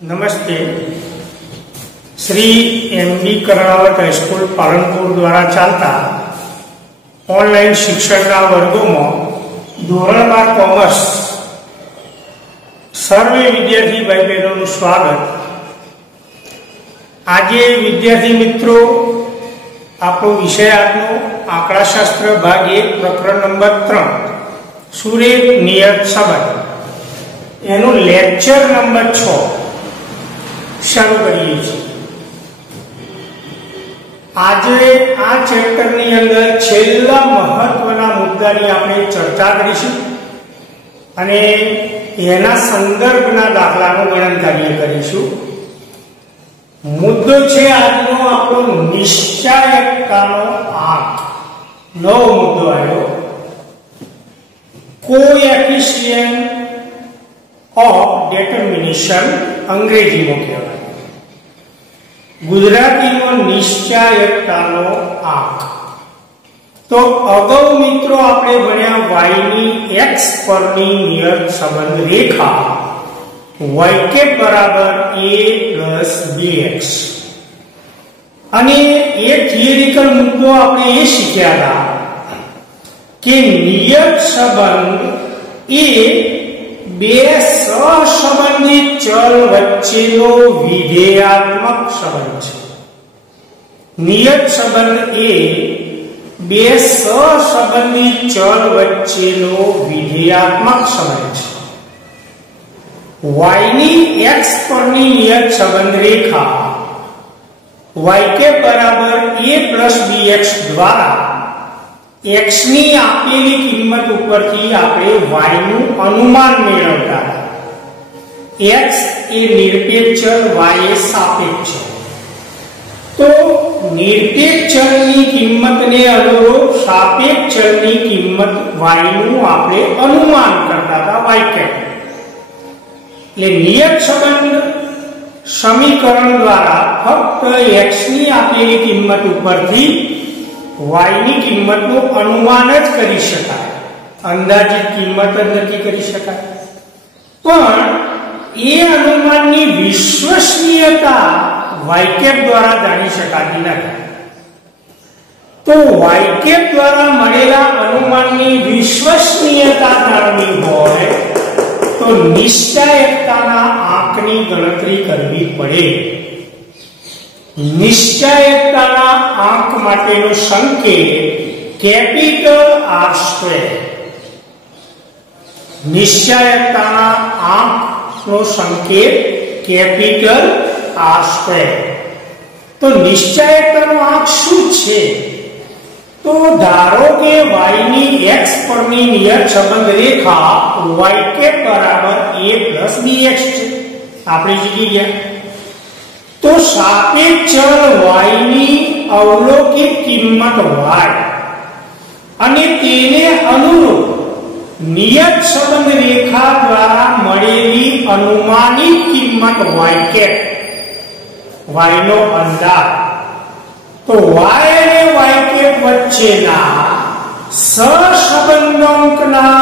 नमस्ते। Shri MD. Karnawat high school Palanpur द्वारा चलता ऑनलाइन शिक्षण वर्गों में धोरण 12 कॉमर्स सर्वे विद्यार्थी भाई बहनों स्वागत। आज विद्यार्थी मित्रों आपनो विषय आजनो आंकड़ाशास्त्र भाग 1 प्रकरण नंबर 3 सुरेख नियत संबंध एनु लेक्चर नंबर 6 शुरू करिए छे। आज आ चेप्टर नी अंदर छेल्ला महत्वना मुद्दानी आपणे चर्चा करीशुं अने एना संदर्भना दाखलानुं गणन कार्य करीशुं। मुद्दो छे आजनो आपणो निश्चायकतानो आंक। नवो मुद्दो आव्यो कोएफिशिएंट ऑफ डिटर्मिनेशन अंग्रेजी में कहेवाय। गुजराती में निश्चायकतानो आंक। तो अगाऊ मित्रों आपणे भण्या y नी x परनी नियत संबंध रेखा y के बराबर a प्लस bx अने ए थियरिकल मुद्दो आपणे ए शीख्या हता के नियत संबंध ए बे सहसंबंधित चल वच्चेनो विधेयात्मक संबंध छे। नियत संबंध ए बे सहसंबंधित चल वच्चेनो विधेयात्मक संबंध छे। y नी x परनी नियत संबंध रेखा y के बराबर a प्लस bx द्वारा x ની આપેલી કિંમત ઉપરથી આપણે y નું અનુમાન મેળવતા હતા। x એ નિરપેક્ષ ચલ y એ સાપેક્ષ છે। તો નિરપેક્ષ ચલની કિંમતને અનુરૂપ સાપેક્ષ ચલની કિંમત y નું આપણે અનુમાન કરતા હતા y કેપ। એટલે નિયત સંબંધ સમીકરણ દ્વારા ફક્ત x ની આપેલી કિંમત ઉપરથી y ની કિંમતનું અનુમાન જ કરી શકાય, અંદાજિત કિંમત જ નક્કી કરી શકાય। પણ એ અનુમાનની વિશ્વસનીયતા y કેપ દ્વારા જાણી શકાતી નથી। તો y કેપ દ્વારા મળેલા અનુમાનની વિશ્વસનીયતા જાણવી હોય તો નિશ્ચાયકતાના આંકની ગણતરી કરવી પડે। निश्चायकताना आंक माटेनो संकेत कैपिटल R स्क्वेर। निश्चायकताना आंकनो संकेत कैपिटल R स्क्वेर। तो निश्चायकतानो आंक शुं छे? तो धारो के y नी x परनी नियत संबंध रेखा y के बराबर a प्लस bx छे। आपणे जीती गया। तो सापेक्ष चल y ની અવલોકિત કિંમત y અને તેને અનુરૂપ નિયત સંબંધ રેખા દ્વારા મળેલી અનુમાનિત કિંમત y કેપ y નો અંદાજ। તો y અને y કેપ વચ્ચેના સહસંબંધાંકના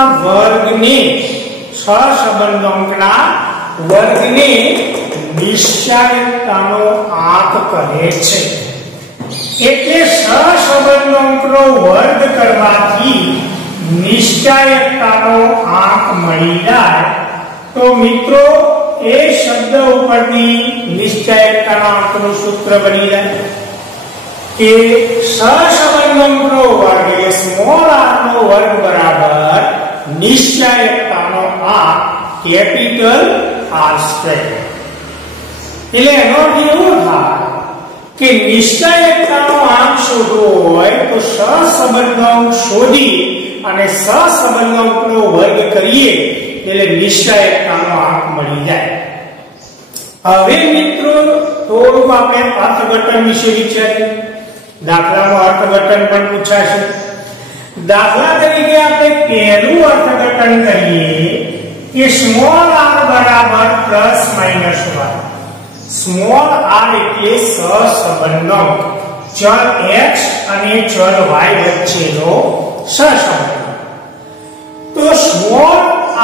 વર્ગને નિશ્ચાયકતાનો આંક કહે છે। એટલે સહસંબંધાંકનો વર્ગ કરવાથી નિશ્ચાયકતાનો આંક મળી જાય। તો મિત્રો એ શબ્દ ઉપરથી નિશ્ચાયકતાના આંકનું સૂત્ર બની જાય કે સહસંબંધાંકનો વર્ગ એટલે સ્મોલ r નો વર્ગ બરાબર નિશ્ચાયકતાનો આંક કેપિટલ R સ્ક્વેર। એટલે એનો અર્થ એવો થાય કે નિશ્ચાયકતાનો આંક શોધવો હોય તો સહસંબંધાંક શોધી અને સહસંબંધાંકનો વર્ગ કરીએ એટલે નિશ્ચાયકતાનો આંક મળી જાય। હવે મિત્રો થોડું આપણે અર્થઘટન વિશે વિચારીએ। દાખલામાં અર્થઘટન પણ પૂછાશે। દાખલા તરીકે આપણે પહેલું અર્થઘટન કરીએ કે સ્મોલ r બરાબર પ્લસ માઈનસ 1। स्मॉल r એટલે સહસંબંધાંક ચલ x અને ચલ y વચ્ચેનો સહસંબંધ। તો સ્મોલ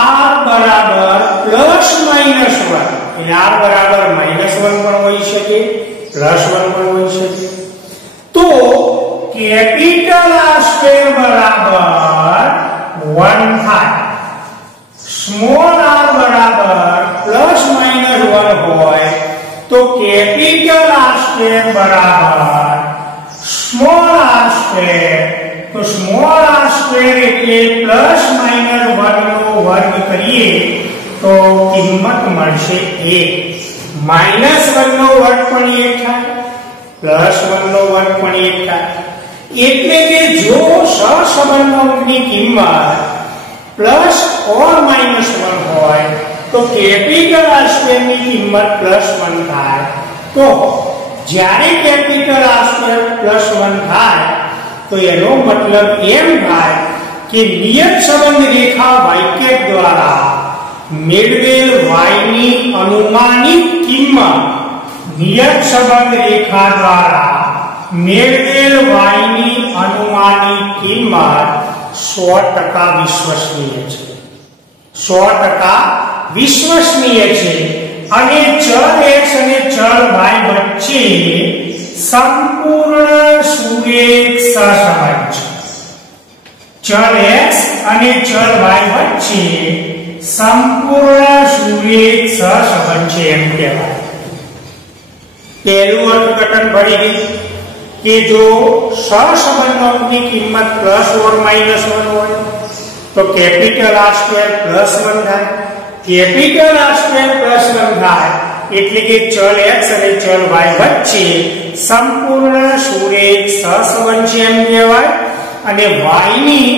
r બરાબર પ્લસ માઈનસ 1 r बराबर -1 પણ હોઈ શકે +1 પણ હોઈ શકે તો કેપિટલ r સ્ક્વેર બરાબર 1 થાય સ્મોલ r બરાબર ±1 હોય તો કેપિટલ r સ્ક્વેર બરાબર સ્મોલ r સ્ક્વેર તો સ્મોલ r સ્ક્વેર એટલે ±1 નો વર્ગ કરીએ તો કિંમત મળશે 1 -1 નો વર્ગ પણ 1 થાય +1 નો વર્ગ પણ 1 થાય એટલે કે જો સહસંબંધોની કિંમત પ્લસ ઓર -1 હોય તો કેપિટલ r સ્ક્વેર ની કિંમત +1 થાય તો જ્યારે કેપિટલ r સ્ક્વેર +1 થાય તો એનો મતલબ એમ થાય કે નિયત સંબંધ રેખા વાક્ય દ્વારા મેળવેલ y ની અનુમાનિત કિંમત નિયત સંબંધ રેખા દ્વારા મેળવેલ y ની અનુમાનિત કિંમત 100% વિશ્વસનીય છે 100% વિશ્વસનીય છે અને ચલ x અને ચલ y વચ્ચે સંપૂર્ણ સુરેખ સહસંબંધ છે ચલ x અને ચલ y વચ્ચે સંપૂર્ણ સુરેખ સહસંબંધ છે એમ કહેવાય પહેલું અર્થઘટન ભણી ગઈ કે જો સહસંબંધોની કિંમત પ્લસ ઓર -1 હોય તો કેપિટલ r સ્ક્વેર +1 થાય કેપિટલ r સ્ક્વેર +1 થાય એટલે કે ચલ x અને ચલ y વચ્ચે સંપૂર્ણ સુરેખ સહસંબંધ છે એમ કહેવાય અને y ની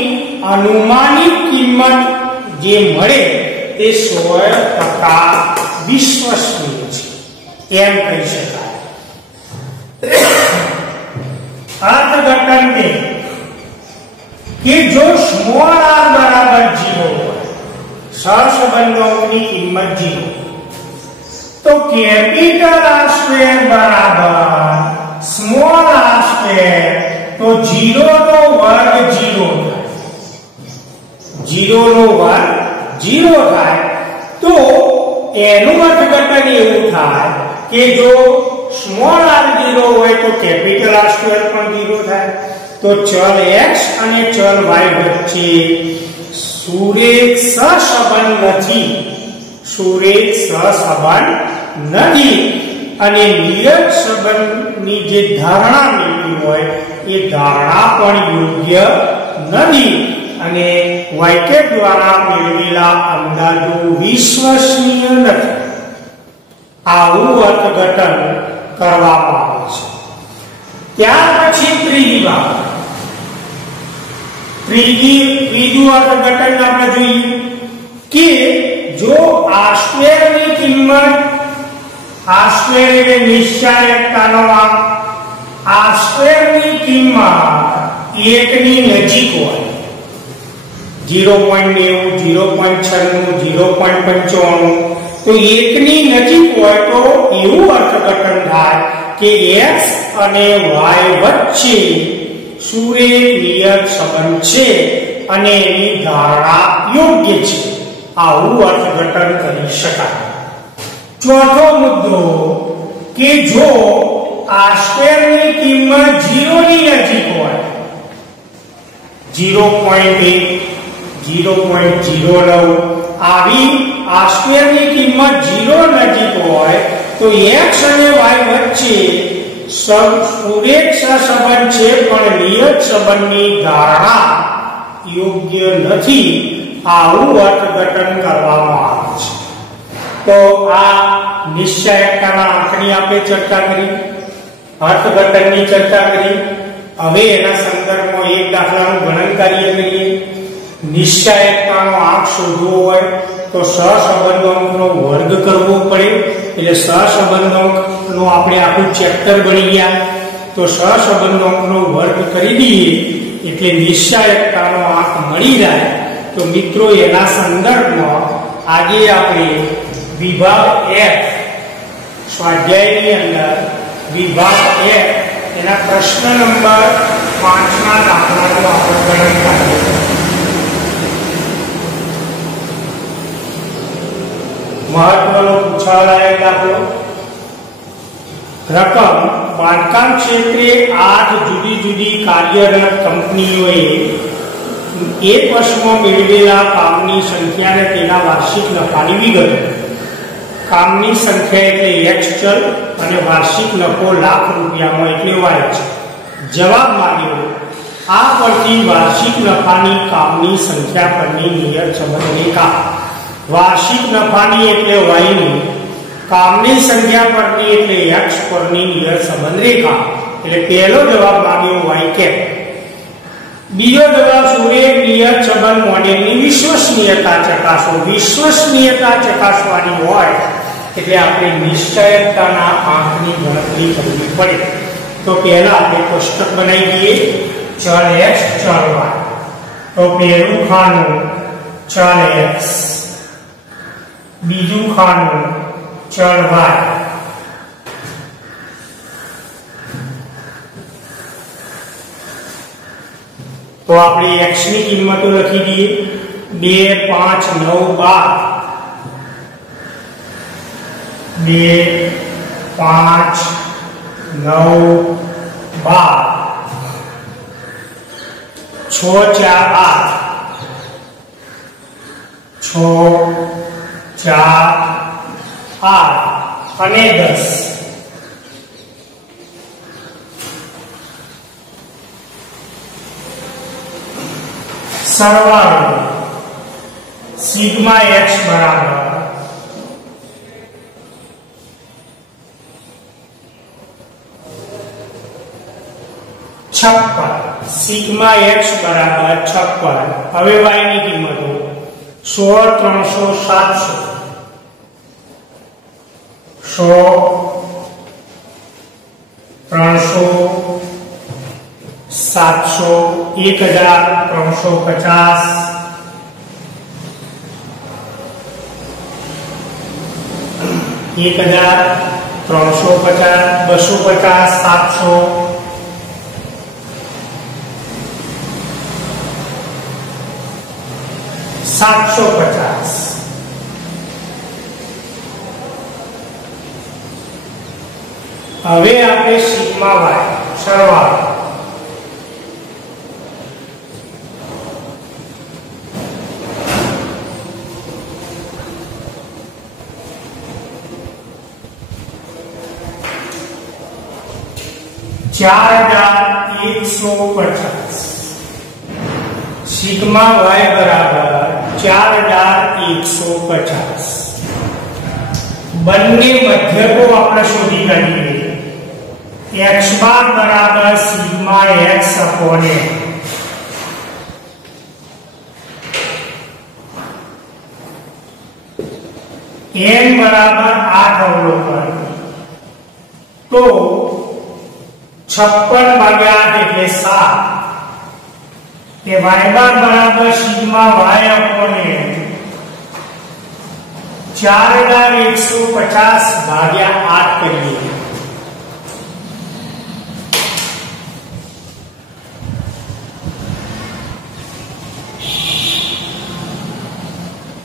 અનુમાનિત કિંમત જે મળે તે 100% વિશ્વસનીય છે એમ કહી શકાય अर्थघटन में कि जो स्मॉल r बराबर 0 હોય सहसंबंधों की किंमत 0 तो कैपिटल r स्क्वायर बराबर स्मॉल r स्क्वायर तो 0 નો વર્ગ 0 થાય 0 નો વર્ગ 0 થાય તો એનું અર્થઘટન એવું થાય કે જો स्मॉल r 0 હોય તો કેપિટલ r સ્ક્વેર પણ 0 થાય તો ચલ x અને ચલ y વચ્ચે સુરેખ સહસંબંધ નથી અને નિયત સંબંધની જે ધારણા મેળવી હોય એ ધારણા પણ યોગ્ય નથી અને વાક્ય દ્વારા મેળવેલા અંદાજો વિશ્વસનીય નથી આવું અર્થઘટન કરવામાં આવે છે ત્યાર પછી ત્રીજું અર્થઘટન આપણે જોઈએ કે જો r સ્ક્વેર ની કિંમત r સ્ક્વેર એટલે નિશ્ચાયકતાનો આંક r સ્ક્વેર ની કિંમત 1 ની નજીક હોય 0.90 0.96 0.95 તો 1 ની નજીક હોય તો એવું અર્થઘટન થાય કે x અને y વચ્ચે સુરેખ નિયત સંબંધ છે અને એની ધારણા યોગ્ય છે આવું અર્થઘટન કરી શકાય ચોથો મુદ્દો કે જો r સ્ક્વેર ની કિંમત 0 ની નજીક હોય 0.1 0.09 આવી r સ્ક્વેર ની કિંમત 0 નજીક હોય તો x અને y વચ્ચે સુરેખ સહસંબંધ છે પણ નિયત સંબંધની ધારણા યોગ્ય નથી આવું અર્થઘટન કરવામાં આવે છે તો આ નિશ્ચયકતાના આંકની આપણે ચર્ચા કરી અર્થઘટનની ચર્ચા કરી હવે એના સંદર્ભમાં એક દાખલાનું ગણન કાર્ય કરીએ નિશ્ચયકતાનો આંક શોધવો હોય તો સહસંબંધોનો વર્ગ કરવો પડે એટલે સહસંબંધોનો આપણે આખું ચેપ્ટર ભણી ગયા તો સહસંબંધોનો વર્ગ કરી દઈએ એટલે નિશ્ચયકતાનો આંક મળી જાય તો મિત્રો એના સંદર્ભમાં આજે આપણે વિભાગ F સ્વાધ્યાયની અંદર વિભાગ F એના પ્રશ્ન નંબર 5 ના દાખલાનું આપણે ગણન કરીએ महत्वनो पूछावालायक दाखलो, रकम बांधकाम क्षेत्रे 8 जुदी जुदी कार्यरत कंपनीओए एक वर्षमां मेळवेला कामनी संख्या ने तेना वार्षिक नफानी विगत। कामनी संख्या एटले एक्स चल अने वार्षिक नफो लाख रूपियामां एटले वाय छे। जवाब मांग्यो आ परथी वार्षिक नफानी कामनी संख्या परनी नियत संबंध रेखा। वार्षिक नफानी एटले वाय नी, कामनी संख्या परनी एटले एक्स परनी नियत संबंध रेखा। एटले पहेलो जवाब मांग्यो वाय कैप। बीजो जवाब सूर्य नियत संबंध मॉडेलनी विश्वसनीयता चकासो। विश्वसनीयता चकासवानी होय એટલે આપણે નિશ્ચયતાના આંકની ગણતરી કરવી પડે। તો પહેલા આપણે કોષ્ટક બનાવી દઈએ, ચલ x ચલ y। તો પહેલું ખાનું ચલ x, બીજું ખાનું ચલ y। तो આપણે x ની કિંમતો લખી દઈએ 2 5 9 12 2 5 9 12 6 4 8 6 4 8 અને 10। सरवाळो सिग्मा x बराबर 56। सिग्मा x बराबर 56। હવે y ની કિંમતો 16 300 700 100 300 700 1350 1350 250 700 750। હવે આપણે સિગ્મા y સરવાળો $4150। सिग्मा y बराबर 4150। બંને મધ્યકો આપણે શોધી કાઢીએ। x બાર બરાબર sigma x upon n। n बराबर 8 अवलोकन। तो 56 भाग्या 8 એટલે 7। તે y બાર બરાબર સિગ્મા y अपॉन n 4150 ભાગ્યા 8 કરીએ।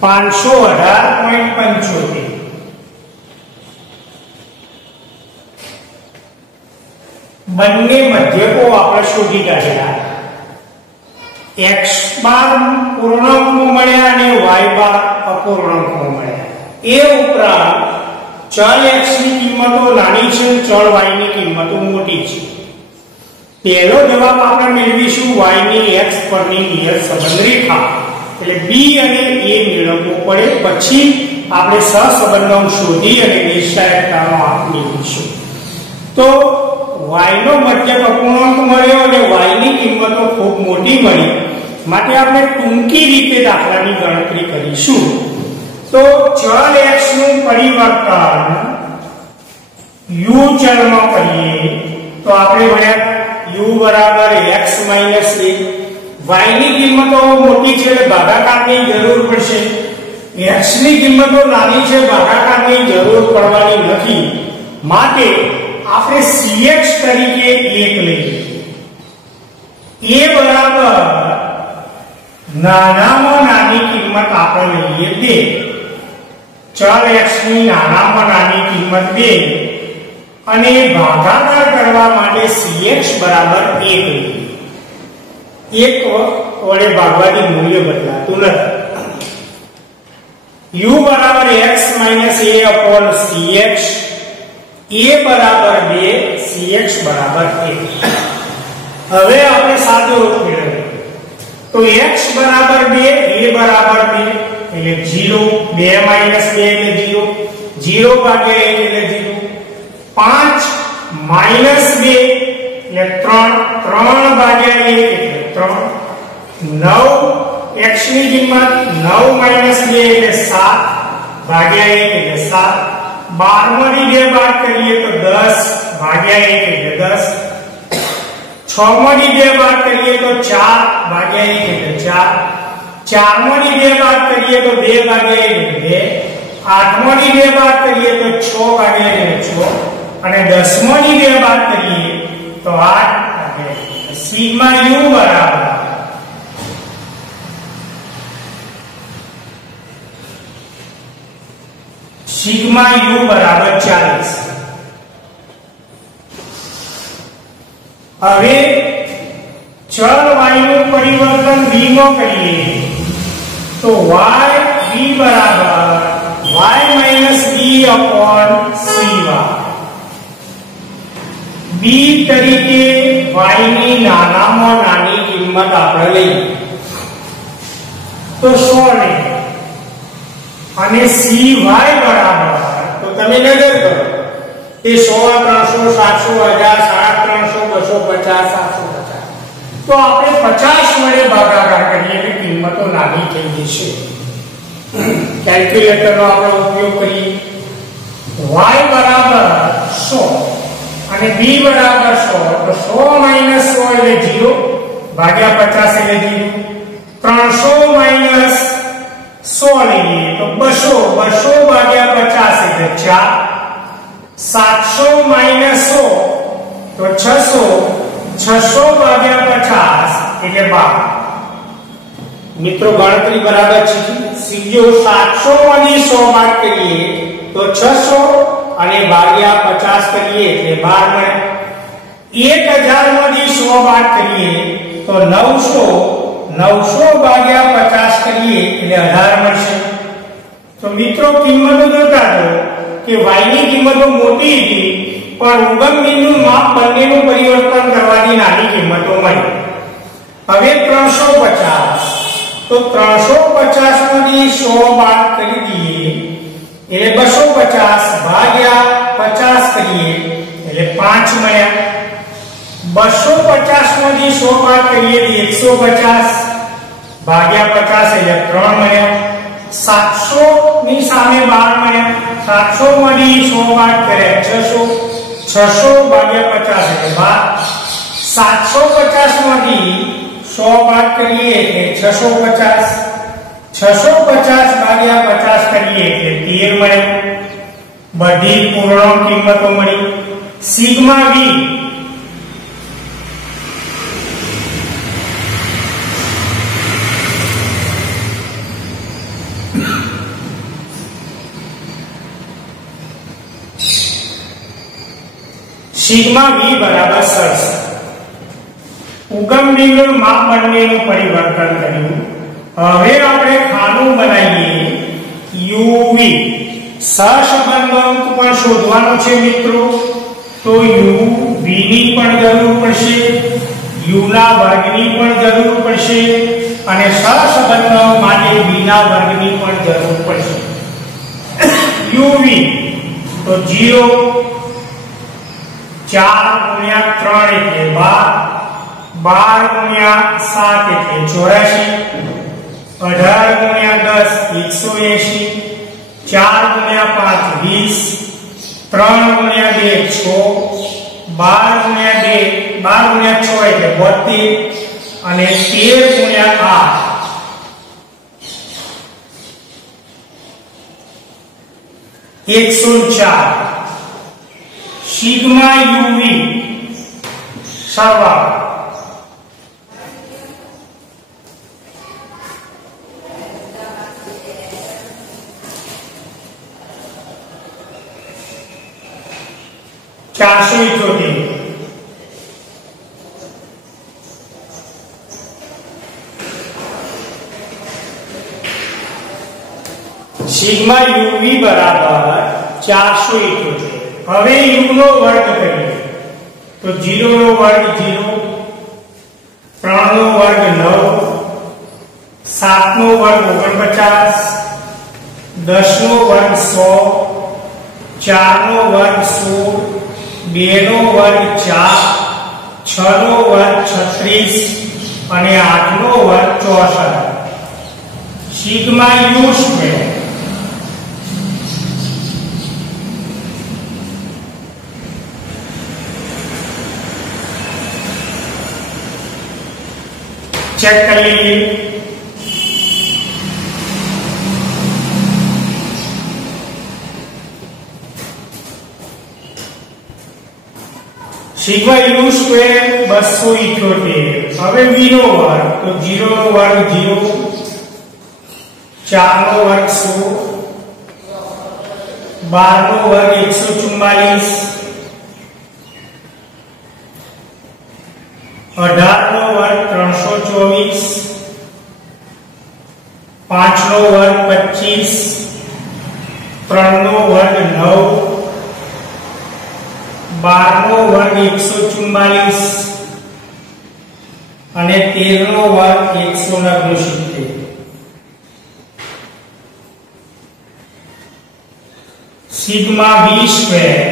518.75। બંને મધ્યકો આપણે શોધી કાઢ્યા। x બાર પૂર્ણાંકમાં મળ્યા અને y બાર અપૂર્ણાંકમાં મળ્યા। એ ઉપરાંત ચલ x ની કિંમતો નાની છે, ચલ y ની કિંમતો મોટી છે। પહેલો જવાબ આપણે મેળવીશું y ની x પરની નિયત સંબંધ રેખા, એટલે b અને a મેળવવો પડે, પછી આપણે સહસંબંધો શોધી અને નિશ્ચયતાનો આંક મેળવીશું। તો y નો મધ્યક અપૂર્ણાંક મળ્યો અને y ની કિંમતો ખૂબ મોટી મળી, માટે આપણે ટૂંકી રીતે દાખલાની ગણતરી કરીશું। તો ચલ x નું પરિવર્તન u ચલમાં કરીએ તો આપણે ભણ્યા u બરાબર x - a। y ની કિંમતો મોટી છે એટલે ભાગાકારની જરૂર પડશે, x ની કિંમતો નાની છે ભાગાકારની જરૂર પડવાની નથી, માટે આપણે cx તરીકે 1 લઈએ। a બરાબર નાનામાં નાની કિંમત આપણે લઈએ 2। ચલ x ની નાનામાં નાની કિંમત 2 અને ભાગાકાર કરવા માટે cx બરાબર 1 એક વડે ભાગવાથી મૂલ્ય બદલાતું નથી u બરાબર x - a upon cx a બરાબર 2 cx બરાબર 1 હવે આપણે સાદો રૂપ મેળવીએ તો x બરાબર 2 a બરાબર 2 એટલે 0 2 - 2 એટલે 0 0 ભાગ્યા 1 એટલે 0 5 - 2 એટલે 3 3 ભાગ્યા 1 એટલે 3 9 x ની કિંમત 9 - 2 એટલે 7 ભાગ્યા 1 એટલે 7 12 માંથી 2 બાદ કરીએ તો 10 ભાગ્યા 1 એટલે 10 6 માંથી 2 બાદ કરીએ તો 4 ભાગ્યા 1 એટલે 4 4 માંથી 2 બાદ કરીએ તો 2 ભાગ્યા 1 એટલે 2 8 માંથી 2 બાદ કરીએ તો 6 ભાગ્યા 1 એટલે 6 અને 10 માંથી 2 બાદ કરીએ તો 8 ભાગ્યા 1 સિગ્મા u બરાબર સિગ્મા u બરાબર 40 હવે ચલ y નું પરિવર્તન v માં કરીએ તો y v બરાબર y - b upon cy b તરીકે y ની નાનામાં નાની કિંમત આપણે લઈએ તો 100 ને અને cy બરાબર તો તમે નજર કરો એ 100 300 700 1000 350 250 750 તો આપણે 50 વડે ભાગાકાર કરીએ એટલે કિંમતો નાની થઈ જશે કેલ્ક્યુલેટરનો આપણે ઉપયોગ કરીએ y બરાબર 100 અને b બરાબર 100 તો 100 - 100 એટલે 0 ભાગ્યા 50 એટલે 0 300 - 100 લઈએ તો 200 200 ભાગ્યા 50 એટલે 4 700 - 100 તો 600 600 ભાગ્યા 50 એટલે 12 મિત્રો ગણતરી બરાબર છે સીધો 700 માંથી 100 બાદ કરીએ તો 600 અને ભાગ્યા 50 કરીએ એટલે 12 મળે 1000 માંથી 100 બાદ કરીએ તો 900 900 ભાગ્યા 50 કરીએ એટલે 18 મળશે તો મિત્રો કિંમતો જોતા જો કે y ની કિંમતો મોટી હતી પણ ઉગમ બિંદુ માપ બંનેનું પરિવર્તન કરવાથી નાની કિંમતો મળી હવે 350 તો 350 માંથી 100 બાદ કરી દઈએ એટલે 250 ભાગ્યા 50 કરીએ એટલે 5 મળ્યા 250 માંથી 100 બાદ કરીએ તો 150 ભાગ્યા 50 એટલે 3 મળ્યા 700 ની સામે 12 મળ્યા 700 માંથી 100 બાદ કરે 600 600 ભાગ્યા 50 એટલે 12 750 માંથી 100 બાદ કરીએ એટલે 650 650 ભાગ્યા 50 કરીએ એટલે 13 મળે બધી પૂર્ણાંક કિંમતો મળી સિગ્મા v સિગ્મા v બરાબર 67 ઉગમ બિંદુ માપ બંનેનું પરિવર્તન કર્યું હવે આપણે ખાનું બનાવીએ uv સહસંબંધ અંક પણ શોધવાનો છે મિત્રો તો uv ની પણ જરૂર પડશે u ના વર્ગની પણ જરૂર પડશે અને સહસંબંધ માટે v ના વર્ગની પણ જરૂર પડશે uv તો 0 4 ગુણ્યા 3 એટલે 12 12 ગુણ્યા 7 એટલે 84 18 ગુણ્યા 10 180 4 ગુણ્યા 5 20 3 ગુણ્યા 2 6 12 ગુણ્યા 2 12 ગુણ્યા 6 એટલે 32 અને 13 ગુણ્યા 8 104 सिग्मा uv सरवाळो 478 सिग्मा यूवी बराबर 478। હવે u નો વર્ગ કરીએ તો 0 નો વર્ગ 0, 3 નો વર્ગ 9, 7 નો વર્ગ 49, 10 નો વર્ગ 100, 4 નો વર્ગ 16, 2 નો વર્ગ 4, 6 નો વર્ગ 36 અને 8 નો વર્ગ 64। સિગ્મા યુ સ્ક્વેર चेक कर लीजिए। Sigma you square 278। હવે v નો વર્ગ તો 0 નો વર્ગ 0, 4 નો વર્ગ 100, 12 નો વર્ગ 144, 18 નો વર્ગ 324, 5 નો વર્ગ 25, 3 નો વર્ગ 9, 12 નો વર્ગ 144 અને 13 નો વર્ગ 169। सिग्मा v स्क्वायर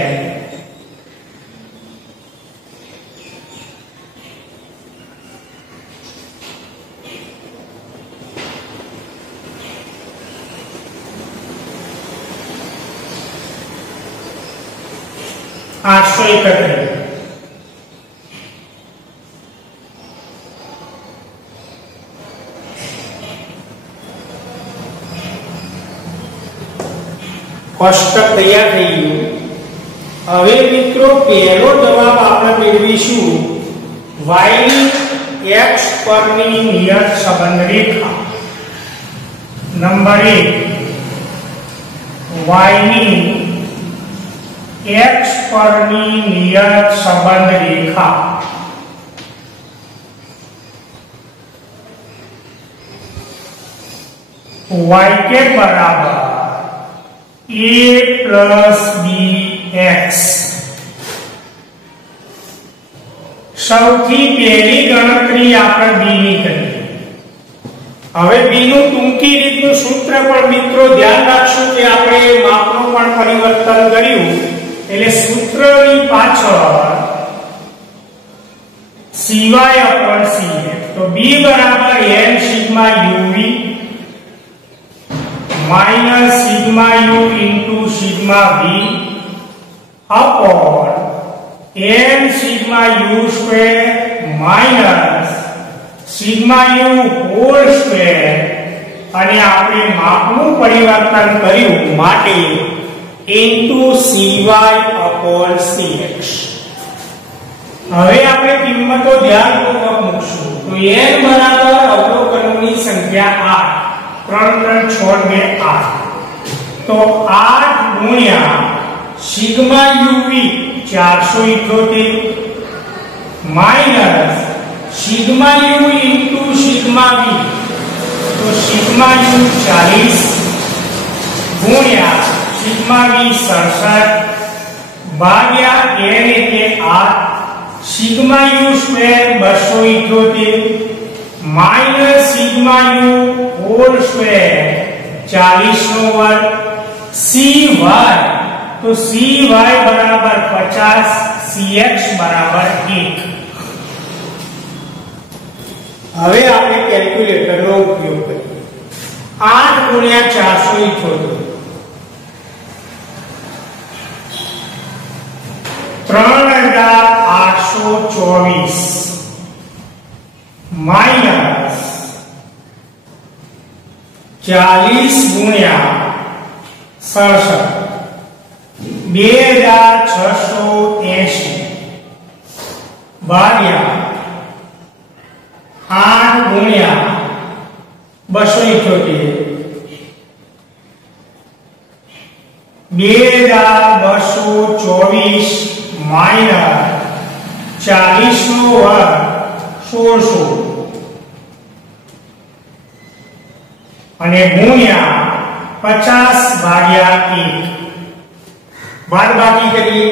आठसौ 31। કોષ્ટક તૈયાર થઈ ગયું। હવે મિત્રો પહેલો જવાબ આપણે મેળવીશું y ની x પરની નિયત સંબંધ રેખા। નંબર 1 y ની x પરની નિયત સંબંધ રેખા। y के बराबर a plus bx। સૌથી પહેલી ગણતરી આપણે b ની કરીએ। હવે b નું ટૂંકી રીતનું સૂત્ર પણ મિત્રો ધ્યાન રાખશો કે આપણે માપનું પણ પરિવર્તન કર્યું એટલે સૂત્રની પાછળ cy upon cx। તો b બરાબર n sigma uv minus sigma u into sigma v upon n sigma u square minus sigma u whole square અને આપણે માપનું પરિવર્તન કર્યું માટે into cy upon cx। હવે આપણે કિંમતો ધ્યાનપૂર્વક મૂકશું તો n બરાબર અવલોકનોની સંખ્યા 8, 3 3 6 2 8। तो 8 गुणिया sigma uv 478 minus sigma u into sigma v तो सिग्मा u 40 गुणिया सिग्मा v 67 भाग्या n એટલે 8 sigma u square 278 minus sigma u whole square 40 નો વર્ગ cy तो cy बराबर 50 cx बराबर 1। હવે આપણે કેલ્ક્યુલેટર નો ઉપયોગ કરીએ। 8 ગુણ્યા 478 3824 माइनस 40 गुणिया 67 2680 भाग्या 8 गुणिया 278 2224 माइनस 40 નો વર્ગ 1600 અને ગુણ્યા 50 ભાગ્યા 1 બાદ બાકી કરીએ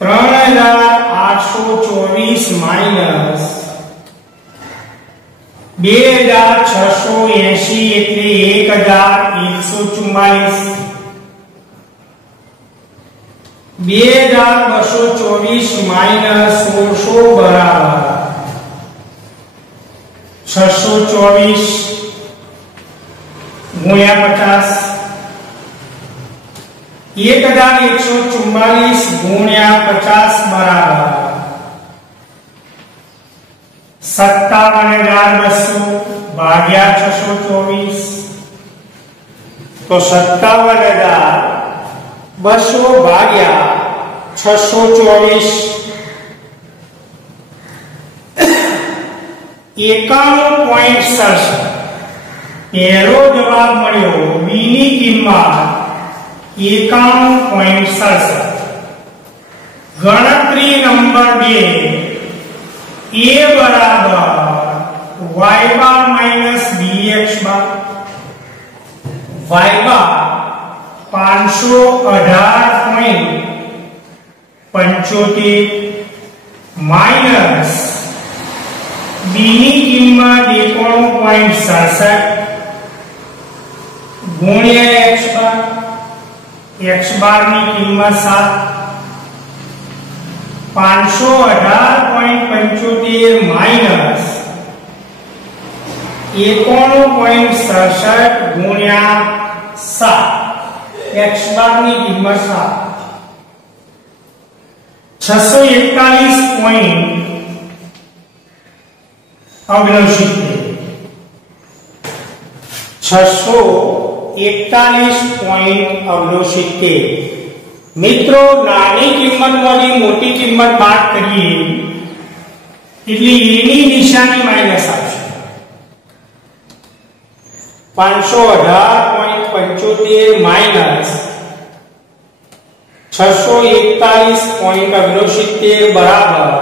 3824 માઈનસ 2680 એટલે 1144 2224 માઈનસ 1600 બરાબર 624 गुणिया 50 1144 गुणिया 50 बराबर 57200 भाग्या 624 तो 57200 भाग्या 624 91.67 પહેલો જવાબ મળ્યો બી ની કિંમત 91.67 ગણતરી નંબર 2 a બરાબર y બાર માઈનસ bx બાર y બાર 518.75 માઈનસ b ની કિંમત 91.67 गुणिया x बार ની કિંમત 7 518.75 માઈનસ 91.67 ગુણ્યા 7 x બાર ની કિંમત 641.69 મિત્રો નાની કિંમતમાંથી મોટી કિંમત બાદ કરીએ એટલે a ની નિશાની માઈનસ આવશે 518.75 માઈનસ 641.69 બરાબર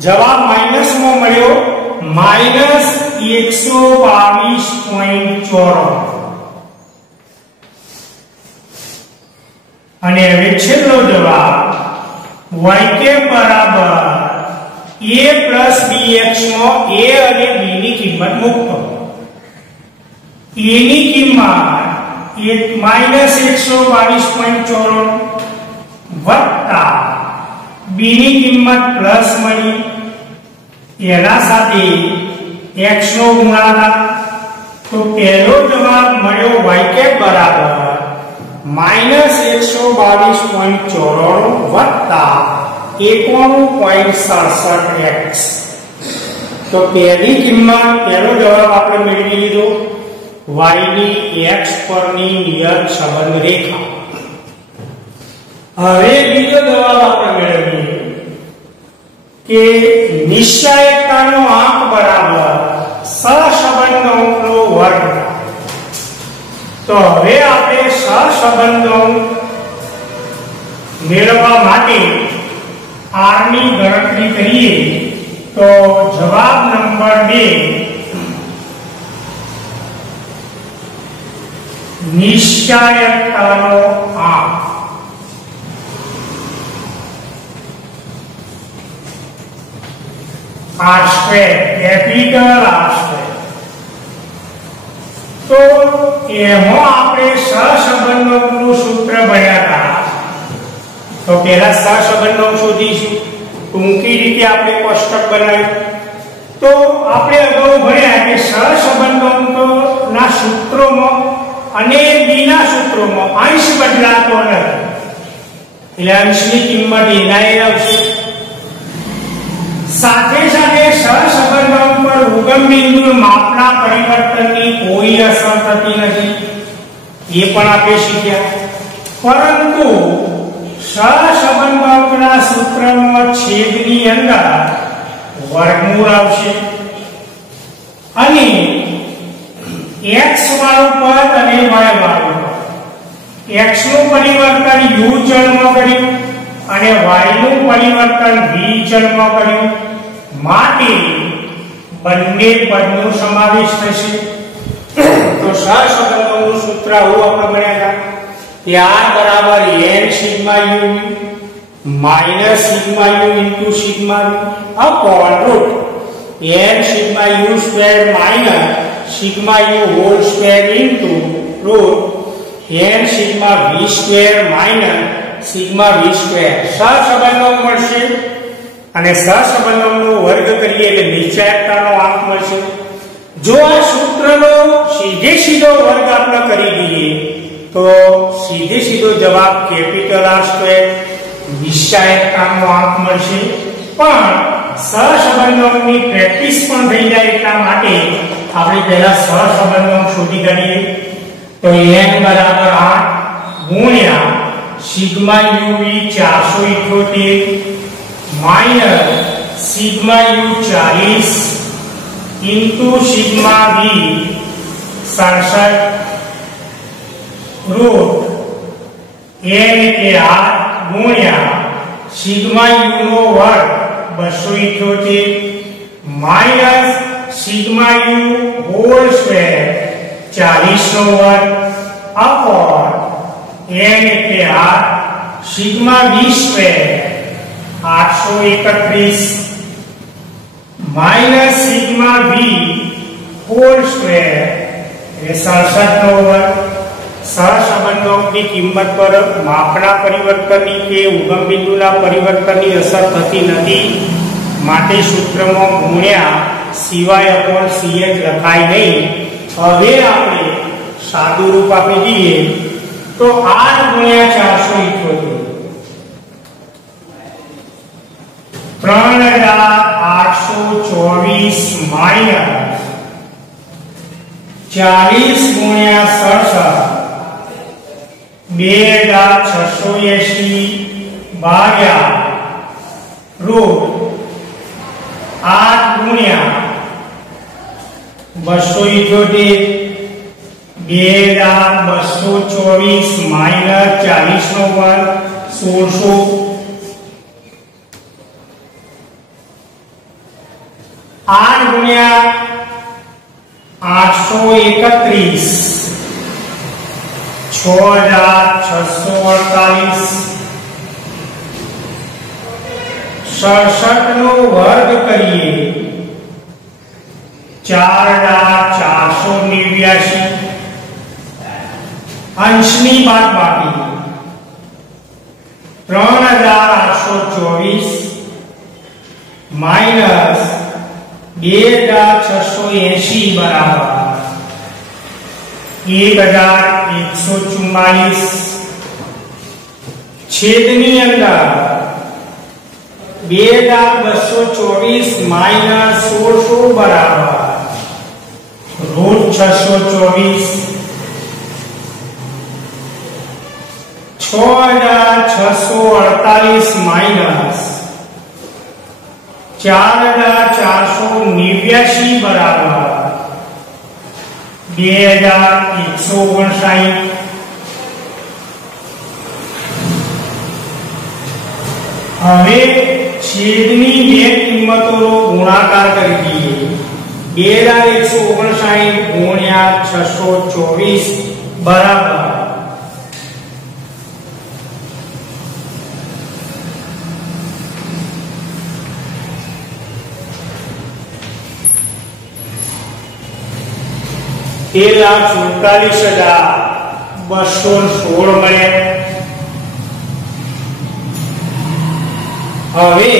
જવાબ માઈનસ માં મળ્યો માઈનસ 122.94 અને હવે છેલ્લો જવાબ y બરાબર a bx માં a અને b ની કિંમત મૂકો a ની કિંમત માઈનસ 122.94 વત્તા b ની કિંમત પ્લસ મળી એના સાથે x નો ગુણાકાર તો પહેલો જવાબ મળ્યો y બરાબર માઈનસ 122.94 વત્તા 91.67x તો પહેલી કિંમત પહેલો જવાબ આપણે મેળવી લીધો y ની x પરની નિયત સંબંધ રેખા હવે બીજો જવાબ આપણે મેળવીએ કે નિશ્ચયતાનો આંક બરાબર સહસંબંધનો વર્ગ તો હવે આપણે સહસંબંધો મેળવવા માટે r ની ગણતરી કરીએ તો જવાબ નંબર 2 નિશ્ચયતાનો આંક r square capital r square તો એમાં આપણે સહસંબંધોનું સૂત્ર ભણ્યા હતા તો પહેલા સહસંબંધો શોધીશું ટૂંકી રીતે આપણે કોષ્ટક બનાવ્યું તો આપણે અગાઉ ભણ્યા કે સહસંબંધોના સૂત્રોમાં અને બીના સૂત્રોમાં અંશ બદલાતો નથી એટલે અંશની કિંમત એના આવશે સાથે સાથે સહસંબંધો પર ઉગમ બિંદુ માપના પરિવર્તનની કોઈ અસર થતી નથી એ પણ આપણે શીખ્યા પરંતુ સહસંબંધોના સૂત્રમાં છેદની અંદર વર્ગમૂળ આવશે અને x વાળું પદ અને y વાળું પદ x નું પરિવર્તન u ચલમાં કર્યું અને y નું પરિવર્તન v ચલમાં કર્યું માટે બંને પદનો સમાવેશ થશે. તો સહસંબંધોનું સૂત્ર આવું આપણે ભણ્યા હતા કે r બરાબર n sigma u minus sigma u into sigma v upon root n sigma u square minus sigma u whole square into root n sigma v square minus sigma v square. સહસંબંધો મળશે અને સહસંબંધોનો વર્ગ કરીએ એટલે નિશ્ચયકતાનો આંક મળશે. જો આ સૂત્રનો સીધો વર્ગ આપણે કરી દઈએ તો સીધો જવાબ કેપિટલ R સ્ક્વેર નિશ્ચયકતાનો આંક મળશે. પણ સહસંબંધોની પ્રેક્ટિસ પણ થઈ જાય એટલા માટે આપણે પહેલા સહસંબંધો શોધી કાઢીએ. તો n બરાબર 8 ગુણ્યા sigma uv 478 minus sigma u 40 into sigma v 67 root n એટલે 8 ગુણ્યા સિગ્મા u નો વર્ગ 278 minus sigma u whole square 40 નો વર્ગ અપોન n એટલે 8 sigma v square 831 minus sigma v whole square એટલે 67 નો વર્ગ. સહસંબંધોની કિંમત પર માપના પરિવર્તનની કે ઉગમ બિંદુના પરિવર્તનની અસર થતી નથી માટે સૂત્રમાં ગુણ્યા સિવાય અપોન ch લખાય નહીં. હવે આપણે સાદું રૂપ આપી દઈએ તો 8 ગુણ્યા 478 3824 માઈનસ 40 ગુણ્યા 67 2680 ભાગ્યા રૂટ 8 ગુણ્યા 278 2224 માઈનસ 40 નો વર્ગ 1600 8 ગુણ્યા 831 6648 67 નો વર્ગ કરીએ 4489 અંશની બાદબાકી 3824 માઈનસ 2680 બરાબર 1144 છેદની અંદર 2224 માઈનસ 1600 બરાબર રૂટ 624 6648 માઈનસ 4489 બરાબર 2159. હવે છેદની બે કિંમતોનો ગુણાકાર કરી દઈએ 2159 ગુણ્યા 624 બરાબર 1,47,216 મળે. હવે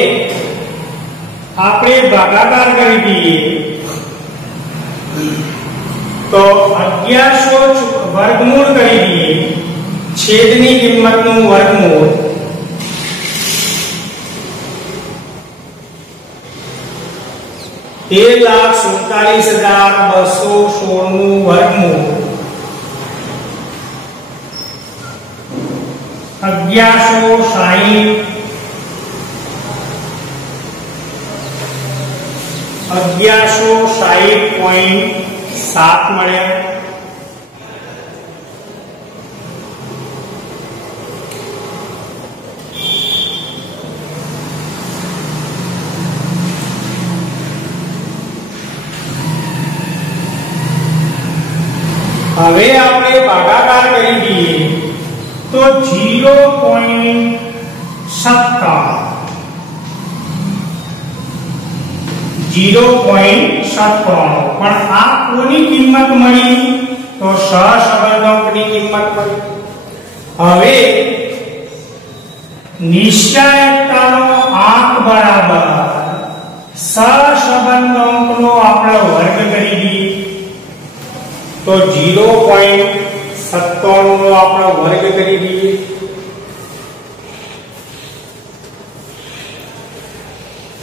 આપણે ભાગાકાર કરી દઈએ તો 1100 વર્ગમૂળ કરી દઈએ છેદની કિંમતનું વર્ગમૂળ 1,47,216 નું વર્ગમૂળ 1160 1160.7 મળે. હવે આપણે ભાગાકાર કરી દઈએ તો 0.57 પણ આ કોની કિંમત મળી તો સહસંબંધોની કિંમત મળી। હવે નિશ્ચાયકતાનો આંક બરાબર સહસંબંધોનો આપણે વર્ગ કરી દઈએ તો 0.57 નો આપણે વર્ગ કરી દઈએ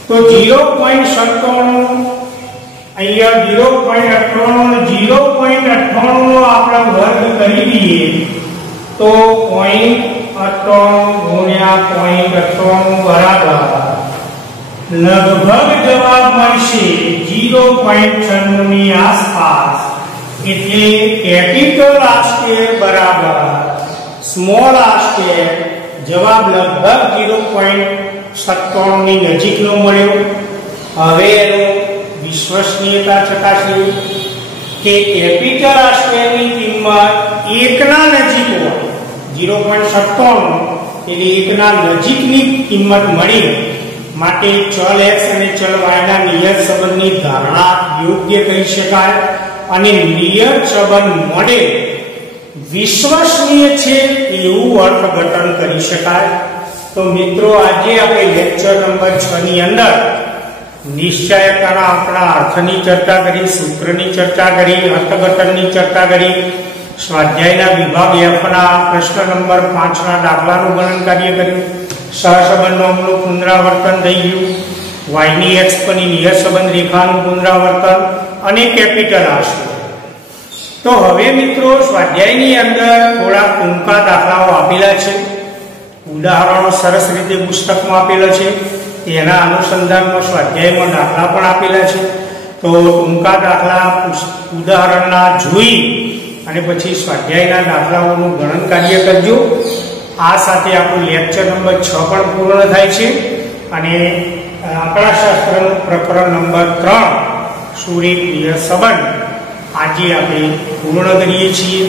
તો 0.57 અહીંયા 0.58 નો આપણે વર્ગ કરી દઈએ તો 0.58 ગુણ્યા 0.58 બરાબર લગભગ જવાબ મળશે 0.96 ની આસપાસ। એટલે કેપિટલ આર સ્ક્વેર બરાબર સ્મોલ આર સ્ક્વેર જવાબ લગભગ 0.57 ની નજીકનો મળ્યો। હવે એનો વિશ્વસનીયતા ચકાસી કે કેપિટલ આર સ્ક્વેર ની કિંમત 1 ના નજીક હોય 0.57 એટલે 1 ના નજીકની કિંમત મળી માટે ચલ x અને ચલ y ના નિયત સંબંધની ધારણા યોગ્ય કહી શકાય અને નિયત સંબંધ મળે વિશ્વસનીય છે એવું અર્થઘટન કરી શકાય। તો મિત્રો આજે આપણે લેક્ચર નંબર 6 ની અંદર નિશ્ચયતાના આંકડા અર્થની ચર્ચા કરી, સૂત્રની ચર્ચા કરી, અર્થઘટનની ચર્ચા કરી, સ્વાધ્યાયના વિભાગ F ના પ્રશ્ન નંબર 5 ના દાખલાનું ગણન કાર્ય કર્યું, સહસંબંધોનું પુનરાવર્તન થઈ ગયું, y ની x પરની નિયત સંબંધ રેખાનું પુનરાવર્તન અને કેપિટલ આર સ્ક્વેર। તો હવે મિત્રો સ્વાધ્યાયની અંદર થોડા ટૂંકા દાખલાઓ આપેલા છે, ઉદાહરણો સરસ રીતે પુસ્તકમાં આપેલા છે, તેના અનુસંધાનમાં સ્વાધ્યાયમાં દાખલા પણ આપેલા છે। તો ટૂંકા દાખલા ઉદાહરણના જોઈ અને પછી સ્વાધ્યાયના દાખલાઓનું ગણન કાર્ય કરજો। આ સાથે આપણું લેક્ચર નંબર 6 પણ પૂર્ણ થાય છે અને આંકડાશાસ્ત્રનું પ્રકરણ નંબર 3 સુરેખ નિયત સંબંધ આજે આપણે પૂર્ણ કરીએ છીએ।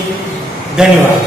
ધન્યવાદ।